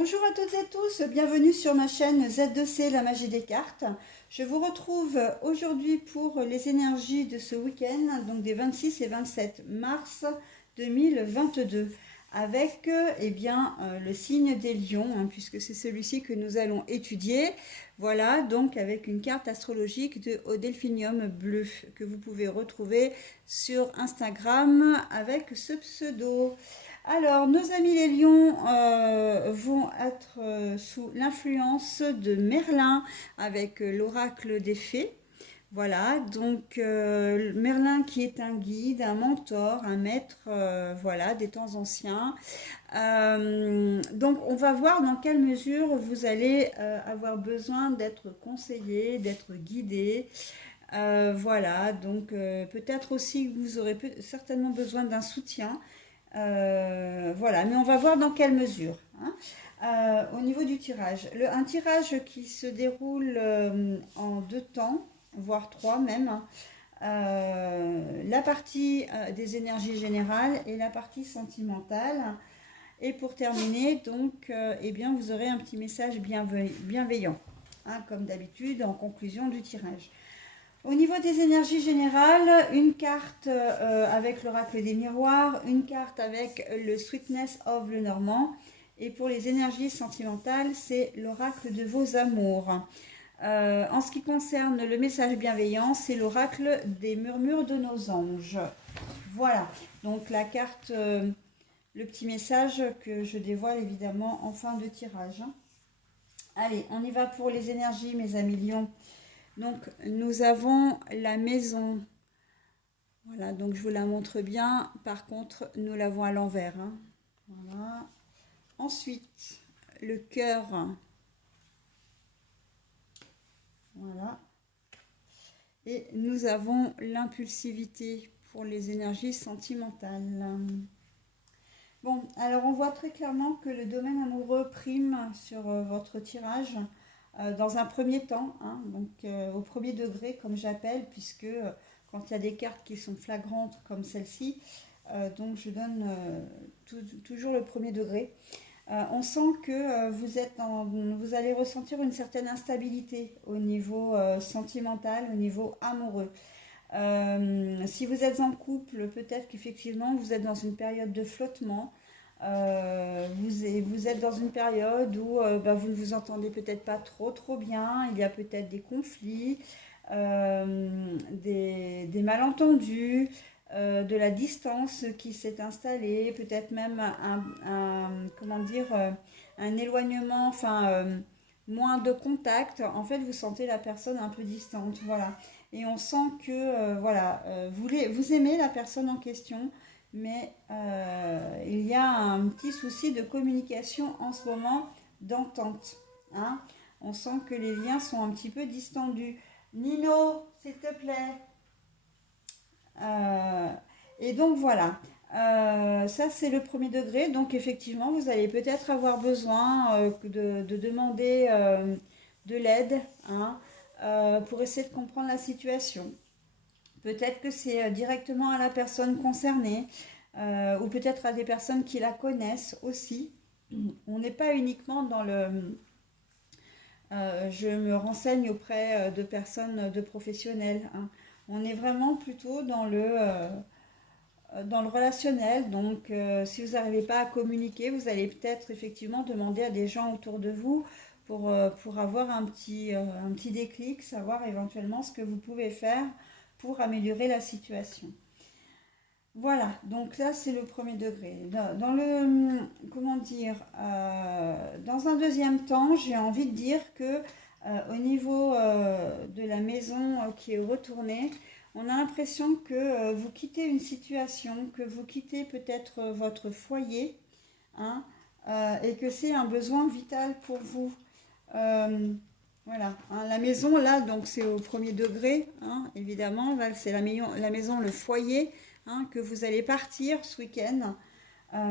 Bonjour à toutes et tous, bienvenue sur ma chaîne Z2C, la magie des cartes. Je vous retrouve aujourd'hui pour les énergies de ce week-end, donc des 26 et 27 mars 2022, avec le signe des lions, puisque c'est celui-ci que nous allons étudier. Voilà, donc avec une carte astrologique au delphinium bleu, que vous pouvez retrouver sur Instagram avec ce pseudo. Alors, nos amis les lions vont être sous l'influence de Merlin avec l'oracle des fées. Voilà, donc Merlin qui est un guide, un mentor, un maître, voilà, des temps anciens. Donc, on va voir dans quelle mesure vous allez avoir besoin d'être conseillé, d'être guidé. Voilà, donc peut-être aussi que vous aurez certainement besoin d'un soutien. Voilà, mais on va voir dans quelle mesure, hein. Au niveau du tirage, un tirage qui se déroule en deux temps, voire trois même, hein. La partie des énergies générales et la partie sentimentale. Et pour terminer, donc, eh bien, vous aurez un petit message bienveillant, hein, comme d'habitude, en conclusion du tirage. Au niveau des énergies générales, une carte avec l'oracle des miroirs, une carte avec le Sweetness of le Normand. Et pour les énergies sentimentales, c'est l'oracle de vos amours. En ce qui concerne le message bienveillant, c'est l'oracle des murmures de nos anges. Voilà, donc la carte, le petit message que je dévoile évidemment en fin de tirage. Allez, on y va pour les énergies, mes amis lions. Donc, nous avons la maison. Voilà, donc je vous la montre bien. Par contre, nous l'avons à l'envers, hein. Voilà. Ensuite, le cœur. Voilà. Et nous avons l'impulsivité pour les énergies sentimentales. Bon, alors on voit très clairement que le domaine amoureux prime sur votre tirage dans un premier temps, hein, donc au premier degré comme j'appelle, puisque quand il y a des cartes qui sont flagrantes comme celle-ci, donc je donne toujours le premier degré. On sent que vous allez ressentir une certaine instabilité au niveau sentimental, au niveau amoureux. Si vous êtes en couple, peut-être qu'effectivement vous êtes dans une période de flottement. Vous êtes dans une période où vous ne vous entendez peut-être pas trop bien. Il y a peut-être des conflits, des malentendus, de la distance qui s'est installée, peut-être même comment dire, un éloignement, enfin moins de contact. En fait, vous sentez la personne un peu distante, voilà. Et on sent que vous aimez la personne en question, mais il y a un petit souci de communication en ce moment, d'entente, hein. On sent que les liens sont un petit peu distendus. Nino, s'il te plaît. Euh, et donc voilà. Ça c'est le premier degré. Donc effectivement, vous allez peut-être avoir besoin de demander de l'aide, hein, pour essayer de comprendre la situation. Peut-être que c'est directement à la personne concernée, ou peut-être à des personnes qui la connaissent aussi. On n'est pas uniquement dans le je me renseigne auprès de personnes, de professionnels, hein. On est vraiment plutôt dans le relationnel. Donc, si vous n'arrivez pas à communiquer, vous allez peut-être effectivement demander à des gens autour de vous pour avoir un petit déclic, savoir éventuellement ce que vous pouvez faire pour améliorer la situation. Voilà, donc là c'est le premier degré. Dans le, comment dire, dans un deuxième temps, j'ai envie de dire que au niveau de la maison qui est retournée, on a l'impression que vous quittez une situation, que vous quittez peut-être votre foyer, hein, et que c'est un besoin vital pour vous. Euh, voilà, hein, la maison là, donc c'est au premier degré, hein, évidemment, là c'est la maison, le foyer, hein, que vous allez partir ce week-end,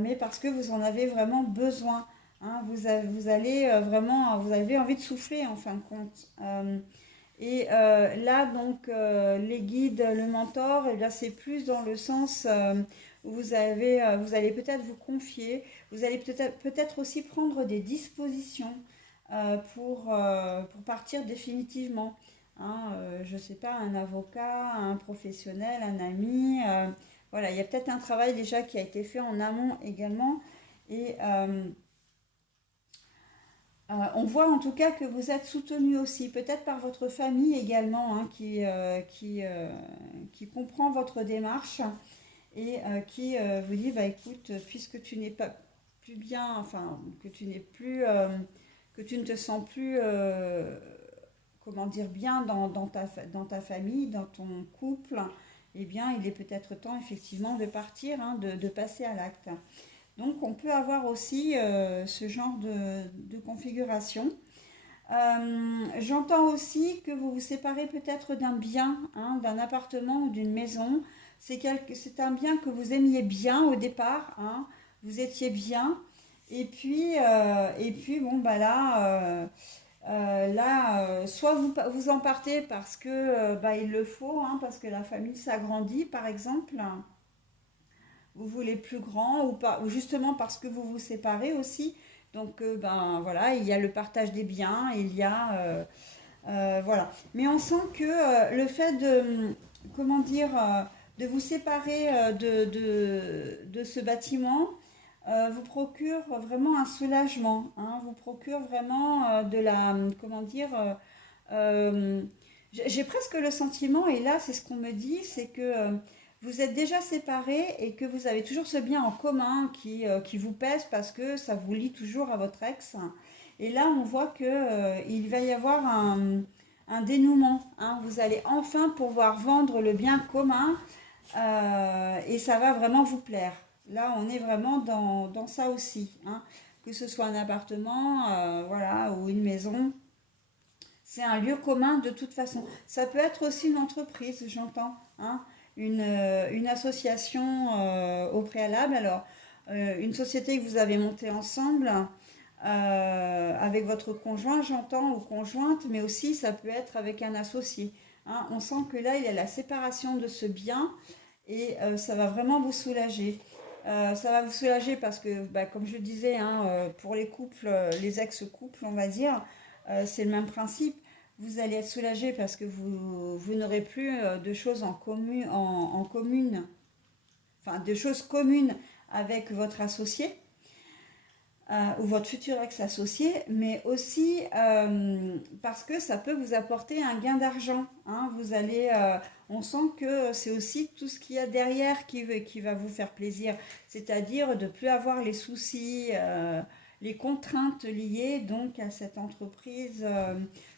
mais parce que vous en avez vraiment besoin, hein, vous allez vraiment, vous avez envie de souffler en fin de compte. Là, donc, les guides, le mentor, eh bien, c'est plus dans le sens vous allez peut-être vous confier, vous allez peut-être aussi prendre des dispositions pour partir définitivement. Hein, je ne sais pas, un avocat, un professionnel, un ami. Voilà, il y a peut-être un travail déjà qui a été fait en amont également. Et on voit en tout cas que vous êtes soutenu aussi, peut-être par votre famille également, hein, qui comprend votre démarche et qui vous dit, bah écoute, puisque tu n'es pas plus bien, enfin, que tu n'es plus, que tu ne te sens plus, comment dire, bien dans ta famille, dans ton couple, eh bien, il est peut-être temps effectivement de partir, hein, de passer à l'acte. Donc, on peut avoir aussi ce genre de configuration. J'entends aussi que vous vous séparez peut-être d'un bien, hein, d'un appartement ou d'une maison. C'est un bien que vous aimiez bien au départ, hein, vous étiez bien. Et puis bon, bah là, soit vous en partez parce que bah, il le faut, hein, parce que la famille s'agrandit, par exemple. Vous voulez plus grand ou justement parce que vous vous séparez aussi. Donc, ben voilà, il y a le partage des biens, il y a voilà. Mais on sent que le fait de, comment dire, de vous séparer de ce bâtiment vous procure vraiment un soulagement, hein, vous procure vraiment de la, comment dire, euh, j'ai presque le sentiment, et là c'est ce qu'on me dit, c'est que vous êtes déjà séparés et que vous avez toujours ce bien en commun qui vous pèse parce que ça vous lie toujours à votre ex. Et là on voit que il va y avoir un dénouement, hein. Vous allez enfin pouvoir vendre le bien commun et ça va vraiment vous plaire. Là on est vraiment dans ça aussi, hein. Que ce soit un appartement, voilà, ou une maison. C'est un lieu commun de toute façon. Ça peut être aussi une entreprise, j'entends, hein, une association au préalable. Alors, une société que vous avez montée ensemble avec votre conjoint, j'entends, ou conjointe, mais aussi ça peut être avec un associé. Hein. On sent que là, il y a la séparation de ce bien et ça va vraiment vous soulager. Ça va vous soulager parce que, bah, comme je le disais, hein, pour les couples, les ex-couples, on va dire, c'est le même principe. Vous allez être soulagé parce que vous n'aurez plus de choses en commune, enfin de choses communes avec votre associé ou votre futur ex-associé, mais aussi parce que ça peut vous apporter un gain d'argent. Hein. On sent que c'est aussi tout ce qu'il y a derrière qui va vous faire plaisir, c'est-à-dire de ne plus avoir les soucis, les contraintes liées donc à cette entreprise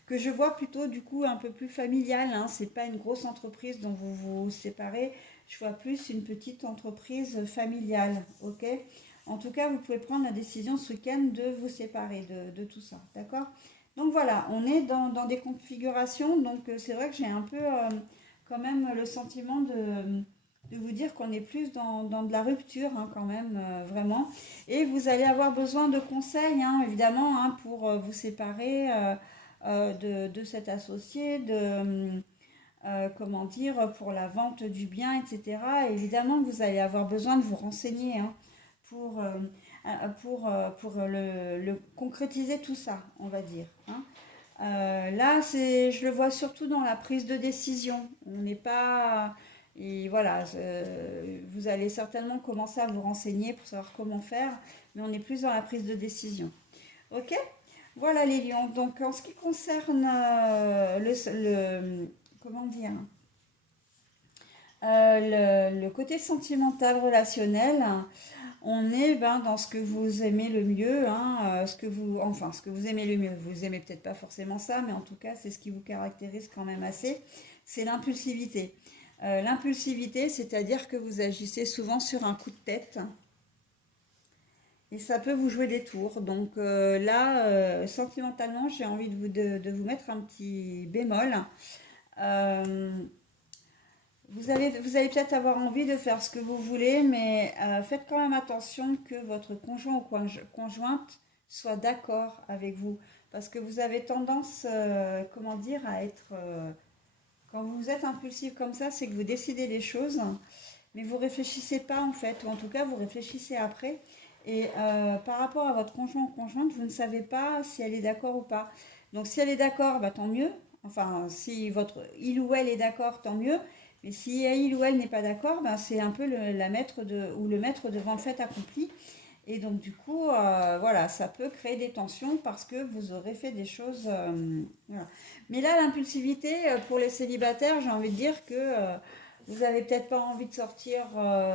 que je vois plutôt du coup un peu plus familiale. Hein. C'est pas une grosse entreprise dont vous vous séparez, je vois plus une petite entreprise familiale, ok? En tout cas, vous pouvez prendre la décision ce week-end de vous séparer de tout ça, d'accord? Donc voilà, on est dans des configurations, donc c'est vrai que j'ai un peu quand même le sentiment de vous dire qu'on est plus dans de la rupture, hein, quand même, vraiment. Et vous allez avoir besoin de conseils, hein, évidemment, hein, pour vous séparer de cet associé, comment dire, pour la vente du bien, etc. Évidemment, vous allez avoir besoin de vous renseigner, hein, pour, pour le concrétiser tout ça, on va dire. Hein. Là, je le vois surtout dans la prise de décision. On n'est pas... Et voilà, vous allez certainement commencer à vous renseigner pour savoir comment faire, mais on est plus dans la prise de décision. Ok? Voilà les lions. Donc en ce qui concerne comment dire, le côté sentimental relationnel, on est ben, dans ce que vous aimez le mieux, hein, ce que vous aimez le mieux. Vous aimez peut-être pas forcément ça, mais en tout cas, c'est ce qui vous caractérise quand même assez. C'est l'impulsivité. L'impulsivité, c'est-à-dire que vous agissez souvent sur un coup de tête. Et ça peut vous jouer des tours. Donc là, sentimentalement, j'ai envie de vous mettre un petit bémol. Euh, vous allez peut-être avoir envie de faire ce que vous voulez, mais faites quand même attention que votre conjoint ou conjointe soit d'accord avec vous. Parce que vous avez tendance, comment dire, à être... quand vous êtes impulsif comme ça, c'est que vous décidez les choses, mais vous réfléchissez pas en fait, ou en tout cas vous réfléchissez après. Et par rapport à votre conjoint ou conjointe, vous ne savez pas si elle est d'accord ou pas. Donc si elle est d'accord, bah, tant mieux. Enfin, si il ou elle est d'accord, tant mieux. Mais si il ou elle n'est pas d'accord, bah, c'est un peu la maître ou le maître devant le fait accompli. Et donc du coup, voilà, ça peut créer des tensions parce que vous aurez fait des choses. Voilà. Mais là, l'impulsivité, pour les célibataires, j'ai envie de dire que vous avez peut-être pas envie de sortir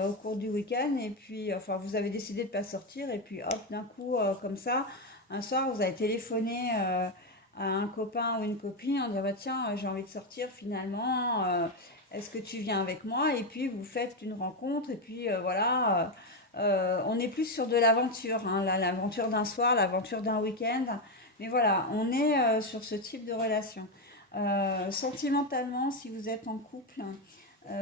au cours du week-end et puis, enfin, vous avez décidé de pas sortir et puis hop, d'un coup, comme ça, un soir, vous avez téléphoné à un copain ou une copine en disant, bah, tiens, j'ai envie de sortir finalement, est-ce que tu viens avec moi? Et puis vous faites une rencontre et puis voilà. On est plus sur de l'aventure, hein, l'aventure d'un soir, l'aventure d'un week-end. Mais voilà, on est sur ce type de relation. Sentimentalement, si vous êtes en couple,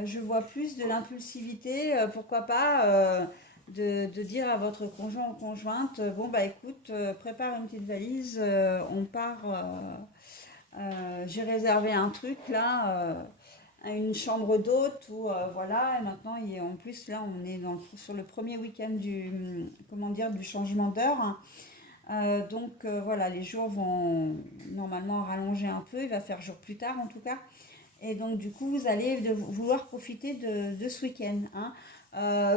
je vois plus de l'impulsivité. Pourquoi pas de dire à votre conjoint ou conjointe, bon bah écoute, prépare une petite valise, on part. J'ai réservé un truc là. Une chambre d'hôte ou voilà, et maintenant en plus là on est sur le premier week-end du comment dire du changement d'heure. Donc voilà, les jours vont normalement rallonger un peu, il va faire jour plus tard en tout cas, et donc du coup vous allez vouloir profiter de ce week-end, hein.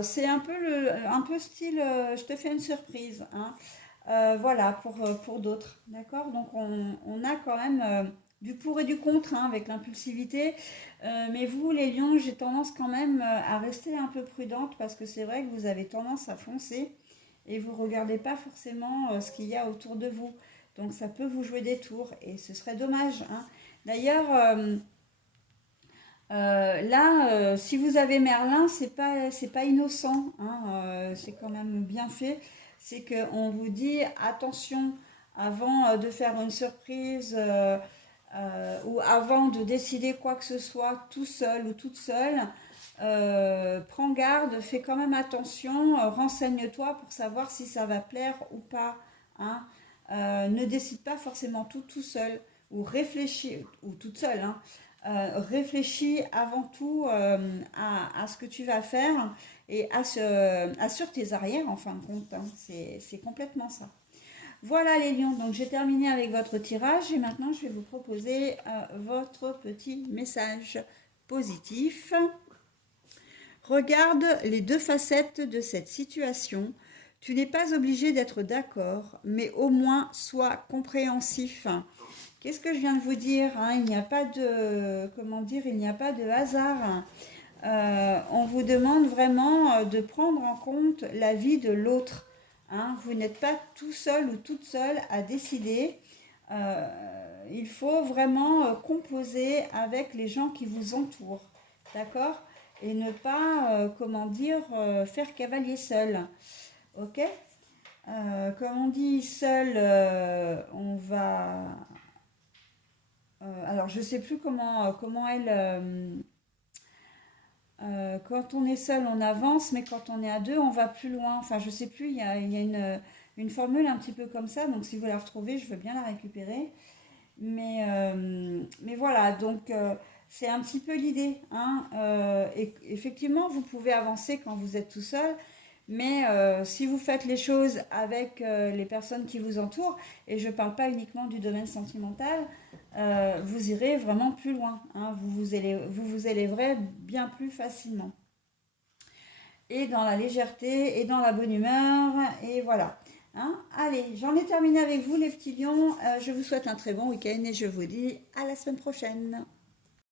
C'est un peu style je te fais une surprise, hein. Voilà, pour d'autres, d'accord. Donc on a quand même du pour et du contre, hein, avec l'impulsivité. Mais vous, les lions, j'ai tendance quand même à rester un peu prudente parce que c'est vrai que vous avez tendance à foncer et vous ne regardez pas forcément ce qu'il y a autour de vous. Donc ça peut vous jouer des tours et ce serait dommage, hein. D'ailleurs, là, si vous avez Merlin, c'est pas innocent, hein, c'est quand même bien fait. C'est qu'on vous dit attention avant de faire une surprise ou avant de décider quoi que ce soit tout seul ou toute seule. Prends garde, fais quand même attention, renseigne-toi pour savoir si ça va plaire ou pas, hein. Ne décide pas forcément tout seul ou réfléchis ou toute seule, hein. Réfléchis avant tout à ce que tu vas faire et assure tes arrières en fin de compte, hein. C'est complètement ça. Voilà les lions, donc j'ai terminé avec votre tirage et maintenant je vais vous proposer votre petit message positif. Regarde les deux facettes de cette situation. Tu n'es pas obligé d'être d'accord, mais au moins sois compréhensif. Qu'est-ce que je viens de vous dire, hein? Il n'y a pas de, comment dire, il n'y a pas de hasard. On vous demande vraiment de prendre en compte l'avis de l'autre, hein. Vous n'êtes pas tout seul ou toute seule à décider. Euh, il faut vraiment composer avec les gens qui vous entourent, d'accord? Et ne pas, comment dire, faire cavalier seul, ok? Comme on dit, seul, on va alors, je ne sais plus comment elle. Quand on est seul, on avance, mais quand on est à deux, on va plus loin. Enfin, je ne sais plus, il y a une formule un petit peu comme ça. Donc, si vous la retrouvez, je veux bien la récupérer. Mais voilà, donc c'est un petit peu l'idée, hein. Et effectivement, vous pouvez avancer quand vous êtes tout seul, mais si vous faites les choses avec les personnes qui vous entourent, et je ne parle pas uniquement du domaine sentimental, vous irez vraiment plus loin, hein. Vous vous élèverez bien plus facilement. Et dans la légèreté, et dans la bonne humeur, et voilà, hein. Allez, j'en ai terminé avec vous les petits lions. Je vous souhaite un très bon week-end et je vous dis à la semaine prochaine.